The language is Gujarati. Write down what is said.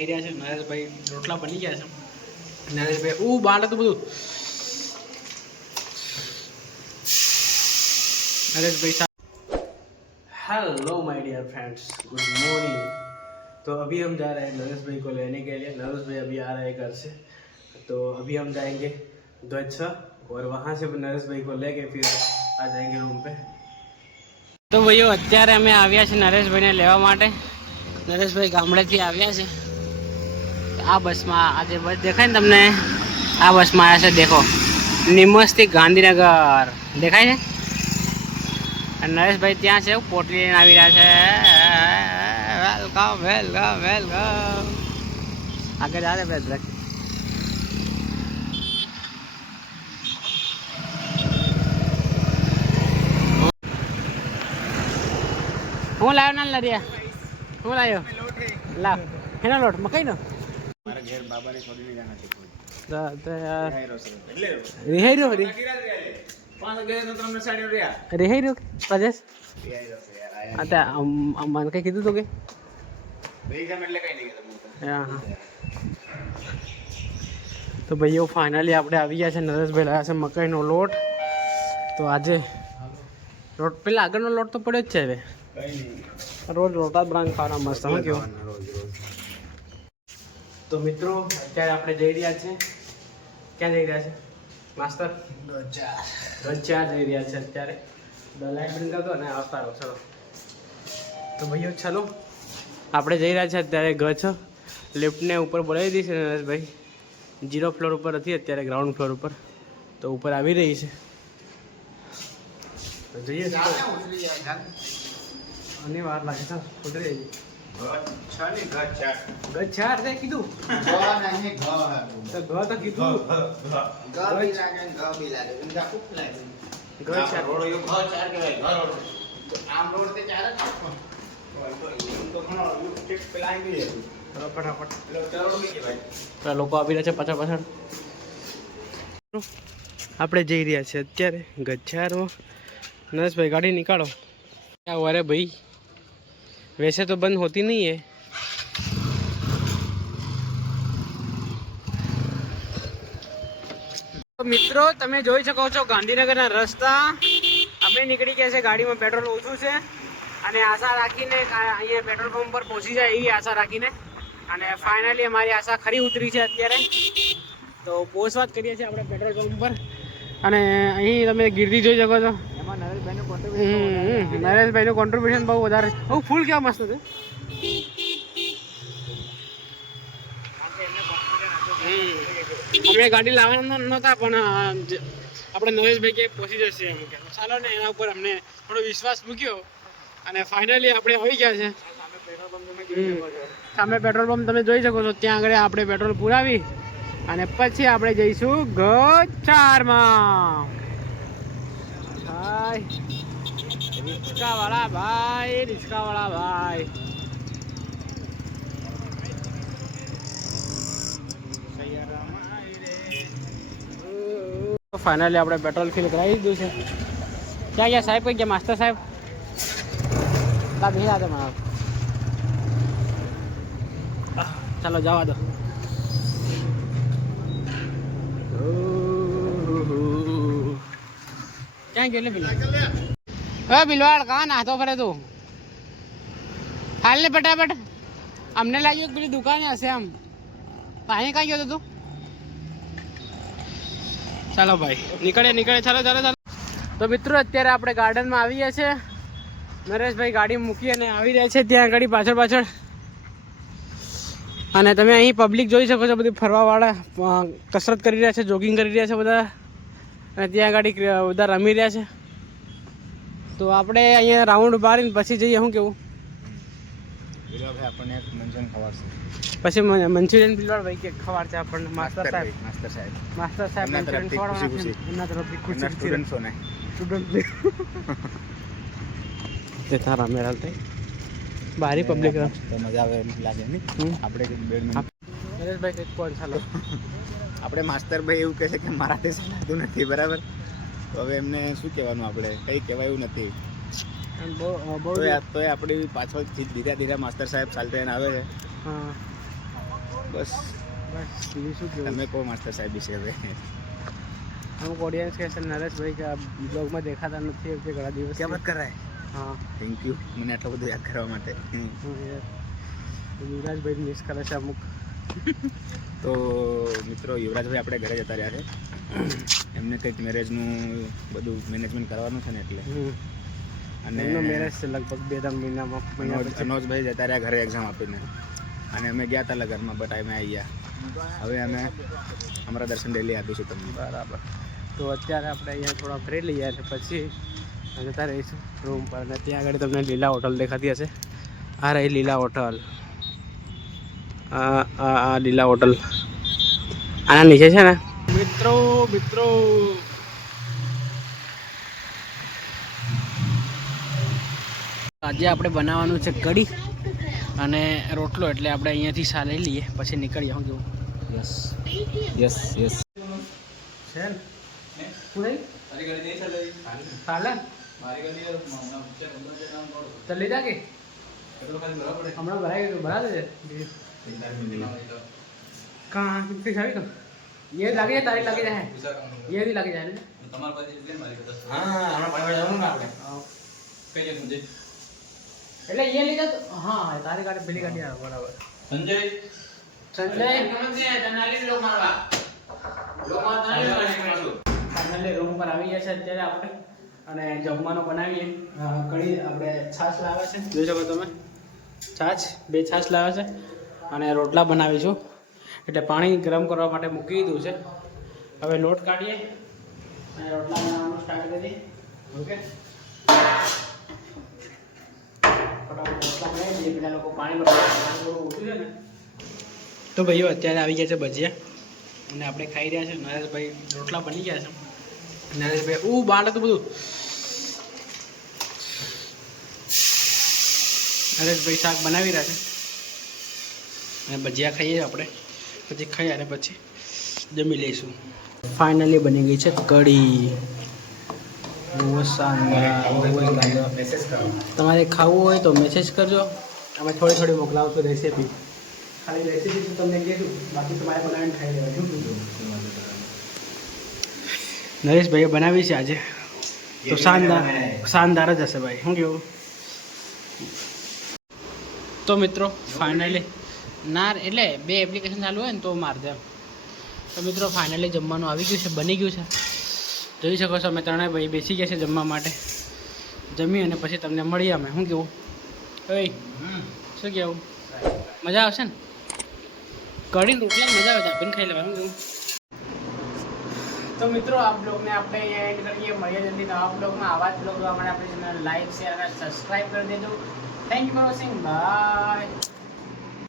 ખાઈ રહ્યા છે. નરેશભાઈ રોટલા બની ગયા છે. નરેશભાઈ બાળ હતું બધું. Naresh hello my dear friends, good morning. तो अभी हम जा रहे हैं नरेश भाई को लेने के लिए। नरेश भाई अभी आ रहे हैं घर से, तो अभी हम जाएंगे ध्वज और वहाँ से नरेश भाई को लेके फिर आ जाएंगे रूम पे। तो भाइयों અત્યારે અમે આવ્યા છે નરેશભાઈને લેવા માટે. નરેશભાઈ ગામડેથી આવ્યા છે. આ બસમાં આજે બસ દેખાય ને તમને? આ બસમાં આવ્યા છે. દેખો, નિમસથી ગાંધીનગર દેખાય છે. नरेश भाई त्या से पोटली लઈને આવી રહ્યા છે. Welcome welcome welcome. आगे जा रहे हैं ब्रदर. હું લાવ્યો ના લરિયા? હું લાવ્યો? લાવ એનો લોટ મકાઈનો. મારા ઘેર બાબાને છોડીને જાના છે કોઈ. તો યાર રિહાઈ રહ્યો રે. રેહાઈ રહ્યો પ્રદેશ. મને કઈ કીધું તું કે? હા. તો ભાઈઓ ફાઇનલી આપણે આવી ગયા છે. નરેશભાઈ લાવ્યા છે મકાઈનો લોટ. તો આજે લોટ પેલા આગળનો લોટ તો પડ્યો જ છે. હવે રોજ રોટા બનાવીને ખાવાના મસ્ત. હું કેવું? તો મિત્રો અત્યારે આપણે જઈ રહ્યા છે. ક્યાં જઈ રહ્યા છે માસ્ટર? રજા જઈ રહ્યા છે અત્યારે. લાઈટ બંધ કરતો ને આવતા રહો. ચલો તો ભાઈઓ ચાલો આપણે જઈ રહ્યા છે અત્યારે ગચ્છ. લિફ્ટને ઉપર બોલાવી દઈશ નરેશભાઈ. 0 ફ્લોર ઉપર હતી, અત્યારે ગ્રાઉન્ડ ફ્લોર ઉપર. તો ઉપર આવી રહી છે. તો જઈએ અને વાર લાગે છે. ઉતરી જઈએ. ગચ્છાર તે કીધું તો કીધું લોકો આવી રહ્યા છે પાછળ પાછળ. આપણે જઈ રહ્યા છે અત્યારે ગચ્છારમાં. નરેશભાઈ ગાડી निकालो. क्या हुआ रे भाई? वैसे तो बंद होती नहीं है. તો મિત્રો તમે જોઈ શકો છો ગાંધીનગરના રસ્તા. અમે નીકળી ગયા છે. ગાડીમાં પેટ્રોલ ઓછું છે અને આશા રાખીને અહીંયા પેટ્રોલ પંપ પર પહોંચી જાય એવી આશા રાખીને. અને ફાઇનલી અમારી આશા ખરી ઉતરી છે અત્યારે. તો પહોંચવા જ કરીએ છીએ આપણે પેટ્રોલ પંપ પર. અને અહીં તમે ગીર્દી જોઈ શકો છો. એમાં નરેશભાઈનું કોન્ટ્રીબ્યુશન બહુ વધારે. બહુ ફૂલ કેવા મસ્ત છે. અમે ગાડી લાવવાના નહોતા પણ આપણે નરેશભાઈ કે પહોંચી જશે એમ કે ચાલો ને એના ઉપર અમને થોડો વિશ્વાસ મૂક્યો. અને ફાઇનલી આપણે આવી ગયા છે. સામે પેટ્રોલ પંપ તમે જોઈ શકો છો. ત્યાં આગળ આપણે પેટ્રોલ પુરાવી અને પછી આપણે જઈશું ગચ્છારમાં. ભાઈ રિક્ષાવાળા ભાઈ, રિક્ષાવાળા ભાઈ. ફાઇનલી આપણે પેટ્રોલ ફિલ કરાવી દીધું છે. ક્યાં ગયા સાહેબ? કઈ ગયા માસ્ટર સાહેબ? ભીડા હતા મારા. ચાલો જવા દો. ક્યાં ગયો બિલ? હવે બિલવાડ કાં નાતો ફરે તું? હાલ ને ફટાફટ. અમને લાગ્યું કે પેલી દુકાને હશે આમ. અહીં કાં ગયો તું? ચાલો ભાઈ નીકળે. ચાલો. તો મિત્રો અત્યારે આપણે ગાર્ડનમાં આવી ગયા છે. નરેશભાઈ ગાડી મૂકી અને આવી રહ્યા છે ત્યાં આગળ પાછળ. અને તમે અહીં પબ્લિક જોઈ શકો છો. બધી ફરવાવાળા કસરત કરી રહ્યા છે, જોગિંગ કરી રહ્યા છે બધા. અને ત્યાં આગળ બધા રમી રહ્યા છે. તો આપણે અહીંયા રાઉન્ડ મારીને પછી જઈએ. શું કેવું? આપણને પછી મંચુરિયન બિલવાડ ભાઈ કે ખવાર છે આપણને. માસ્ટર સાહેબ મંચુરિયન ખવડાવવાના એમના તરફથી ખુશી સ્ટુડન્ટ્સોને તે તારા મેળા થાય બારી પબ્લિક તો મજા આવે એમ લાગે ને. આપણે નરેશભાઈ કંઈક કોણ ચાલો. આપણે માસ્ટરભાઈ એવું કહે છે કે મારાથી ચાલતું નથી, બરાબર. તો હવે એમને શું કહેવાનું? આપણે કંઈ કહેવાયું નથી. તો આપણી પાછળથી ધીરે ધીરે માસ્ટર સાહેબ ચાલતા એને આવે છે. બસ બસ બીજું શું કહેવું. તમે કહો માસ્ટર સાહેબ વિશે હવે. અમુક ઓડિયન્સ કહે છે નરેશભાઈ કે આ બ્લોગમાં દેખાતા નથી કે ઘણા દિવસ ક્યાં વાત કરાય. હા થેન્ક યુ મને આટલું બધું યાદ કરવા માટે. યુવરાજભાઈ મિસ કરે છે અમુક. તો મિત્રો યુવરાજભાઈ આપણે ઘરે જતા રહ્યા છે. એમને કંઈક મેરેજનું બધું મેનેજમેન્ટ કરવાનું છે ને એટલે. અને એમનો મેરેજ છે લગભગ 2-3 મહિનામાં. અનોજભાઈ જતા રહ્યા ઘરે એક્ઝામ આપીને, અને અમે ગયા હતા લગનમાં, બટ અમે આવી ગયા. હવે અમે અમારા દર્શન ડેલી આપીશું તમને. બરાબર. તો અત્યારે આપણે અહીંયા થોડા ફરી લઈએ અને પછી જતા રહીશું રૂમ પર. અને ત્યાં આગળ તમને લીલા હોટલ દેખાતી હશે. આ રહી લીલા હોટલ. આ લીલા હોટલ આના નીચે છે ને મિત્રો. આજે આપણે બનાવવાનું છે કઢી અને રોટલો, એટલે આપણે અહીંયાથી સા લઈ લઈએ પછી નીકળીએ. હું કેવું? Yes yes yes. છે ને શું નહીં ચાલે તો લીધા કે હમણાં ભરાઈ ગયું. ભરા દે कहाँ कितनी सारी तो ये लगी है तारीख लगी जाए ये भी लगी जाए તમાર પાસે છે મારી પાસે. હા હમણાં પાણી જવાનું ને આપણે. કઈ જગ્યાએ સંજય? એટલે ये લીધા તો હા તારી ગાડી પેલી ગાડી આવે બરાબર. સંજય ફાઇનલી રૂમ પર આવી ગયા છે અત્યારે આપણે, અને જમવાનું બનાવીએ. કઢી આપણે છાશ લાવે છે, જોઈ શકો તમે. છાશ 2 છાશ લાવે છે અને રોટલા બનાવીશું. એટલે પાણી ગરમ કરવા માટે મૂકી દીધું છે. હવે લોટ કાઢીએ અને રોટલા બનાવવાનું સ્ટાર્ટ કરીએ. ઓકે, ફટાફટ રોટલા બનાવી દઈએ. પેલા લોકો પાણી થોડું ઓછું છે ને. તો ભાઈઓ અત્યારે આવી ગયા છે ભજીયા અને આપણે ખાઈ રહ્યા છે. નરેશભાઈ રોટલા બની ગયા છે. નરેશભાઈ બાળ હતું બધું. નરેશભાઈ શાક બનાવી રહ્યા છે અને ભજીયા ખાઈએ આપણે. પછી ખાઈ અને પછી જમી લઈશું. ફાઇનલી બની ગઈ છે કઢી. બહુ શાનદાર. મેસેજ કરો. તમારે ખાવું હોય તો મેસેજ કરજો, અમે થોડી મોકલાવશું રેસીપી. ખાલી રેસીપી તો તમને કીધું, બાકી તમારે બનાવીને ખાઈ લેવાનું. નરેશભાઈએ બનાવી છે આજે તો શાનદાર જ હશે ભાઈ. શું કેવું? તો મિત્રો ફાઇનલી એટલે 2 એપ્લિકેશન ચાલુ હોય ને તો માર દે. તો મિત્રો ફાઇનલી જમવાનું આવી ગયું છે, બની ગયું છે. જોઈ શકો છો અમે 3 ભાઈ બેસી ગયા છે જમવા માટે. જમી અને પછી તમને મળીએ અમે. શું કેવું? ઓય શું કેવું? મજા આવશે ને? કઢી રોટલા મજા આવે છે, આપીને ખાઈ લેવાનું. શું કેવું? તો મિત્રો આ બ્લોગને આપણે અહીંયા એન્ડ કરીએ. મળીએ જલ્દી નવા બ્લોગમાં. આવા જ બ્લોગ જોવા માટે આપણે ચેનલ લાઈક, શેર અને સબસ્ક્રાઈબ કરી દેજો. Thank you for watching. By.